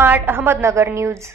Smart Ahmednagar news.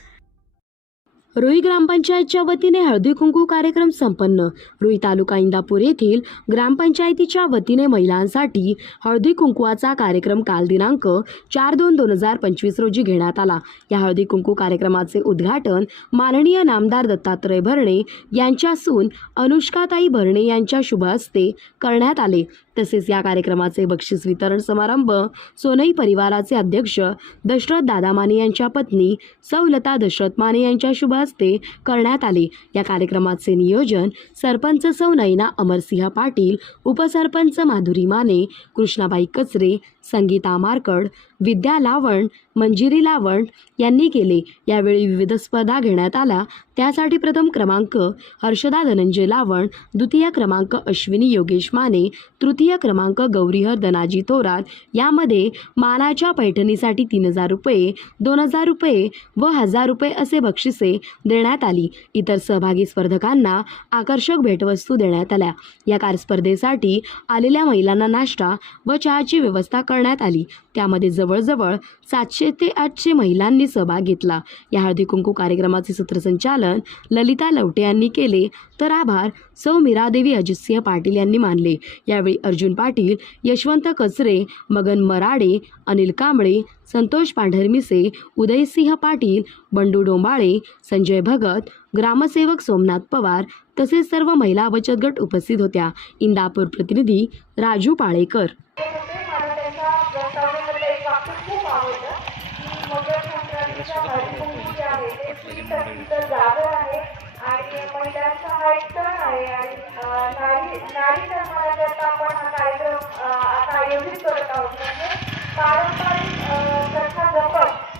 Rui ग्रामपंचायतच्या वतीने हळदी कुंकू कार्यक्रम संपन्न। रुई तालुका इंदापूर येथील ग्रामपंचायतीच्या वतीने महिलांसाठी हळदी कुंकवाचा कार्यक्रम काल दिनांक 4/2/2025 रोजी घेण्यात आला। या हळदी कुंकू कार्यक्रमाचे उद्घाटन माननीय नामदार दत्तात्रय भरणे यांच्या सून अनुष्काताई भरणे यांच्या शुभ हस्ते करण्यात आले। तसेच या कार्यक्रमाचे बक्षीस वितरण समारंभ सोनई परिवाराचे अध्यक्ष दशरथ दादा माने यांच्या पत्नी सौ लता दशरथ माने यांच्या शुभ हस्ते करण्यात आले। या कार्यक्रमाचे नियोजन सरपंच सौ नयना अमरसिंह पाटील, उपसरपंच माधुरी माने, कृष्णाबाई कचरे, संगीता मारकड, विद्या लावण, मंजिरी लावण यांनी केले। यावेळी विविध स्पर्धा घेण्यात आल्या। त्यासाठी प्रथम क्रमांक हर्षदा धनंजय लावण, द्वितीय क्रमांक अश्विनी योगेश माने, तृतीय क्रमांक गौरीहर धनाजी थोरात। यामध्ये मानाच्या पैठणीसाठी 3000 रुपये, 2000 रुपये व 1000 रुपये असे बक्षिसे देण्यात आली। इतर सहभागी स्पर्धकांना आकर्षक भेटवस्तू देण्यात आल्या। या स्पर्धेसाठी आलेल्या महिलांना नाश्ता व चहाची व्यवस्था करण्यात आली। त्यामध्ये जवळजवळ 700 ते 800 महिलांनी सहभाग घेतला। या हळदी कुंकू कार्यक्रमाचे सूत्रसंचालन ललिता लवटे यांनी केले, तर आभार सौ मीरादेवी अजितसिंह पाटील यांनी मानले। यावेळी अर्जुन पाटील, यशवंत कचरे, मगन मराडे, अनिल कांबळे, संतोष पांढरमिसे, उदयसिंह पाटील, बंडू डोंबाळे, संजय भगत, ग्रामसेवक सोमनाथ पवार तसेच सर्व महिला बचत गट उपस्थित होत्या। इंदापूर प्रतिनिधी राजू पाळेकर।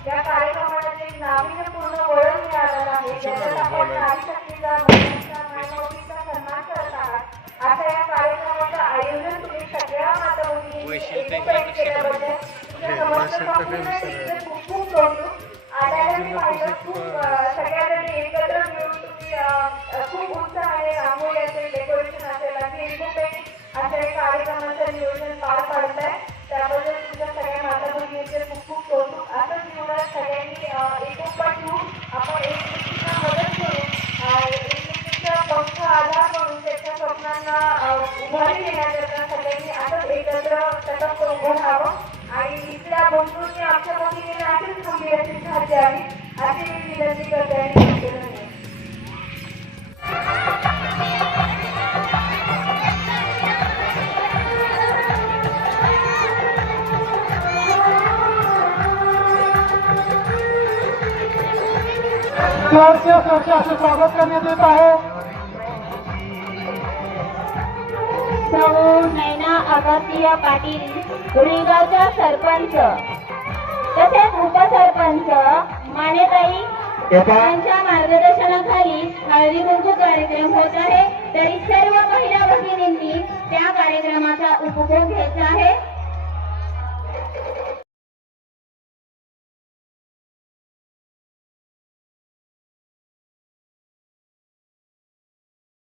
या कार्यक्रमाला एक नाविन्यपूर्ण वळण मिळालेलं आहे, ज्याच्यात आपण नारी शक्तीचा सन्मान करत आहात। अशा या कार्यक्रमाचं आयोजन तुम्ही सगळ्या माता भगिनींनी एकत्रित केल्याबद्दल तुमच्या समर्थकांना खूप खूप कौतुक। आल्याला मी पाहिलं खूप सगळ्यांनी एकत्र मिळून तुम्ही खूप उत्साहाने रांगोळी असेल, डेकोरेशन असेल, अशा एक कार्यक्रमाचं नियोजन पार पाडताय, त्याबद्दल तुमच्या सगळ्या माता भगिनींचे खूप खूप कौतुक। सगळ्यांनी एकोपात येऊन आपण एकमेकींना मदत करून एकमेकींचा पक्ष आधार म्हणून त्याच्या स्वप्नांना उभारी देण्याकरता सगळ्यांनी असंच एकत्र सतत उभं राहावं आणि इथल्या बंधूंनी आमच्या भगिनींना अशीच खंबीरशी साथ द्यावी अशी मी विनंती करते आणि धन्यवाद। स्वागत करण्यात येत आहे। सौ नयना अमरसिंह पाटील, रुईगावच्या सरपंच तसेच उपसरपंच मानेताई यांच्या मार्गदर्शनाखाली हळदी कुंकू कार्यक्रम होत आहे। तरी सर्व महिला भगिनींनी त्या कार्यक्रमाचा उपभोग घ्यायचा आहे।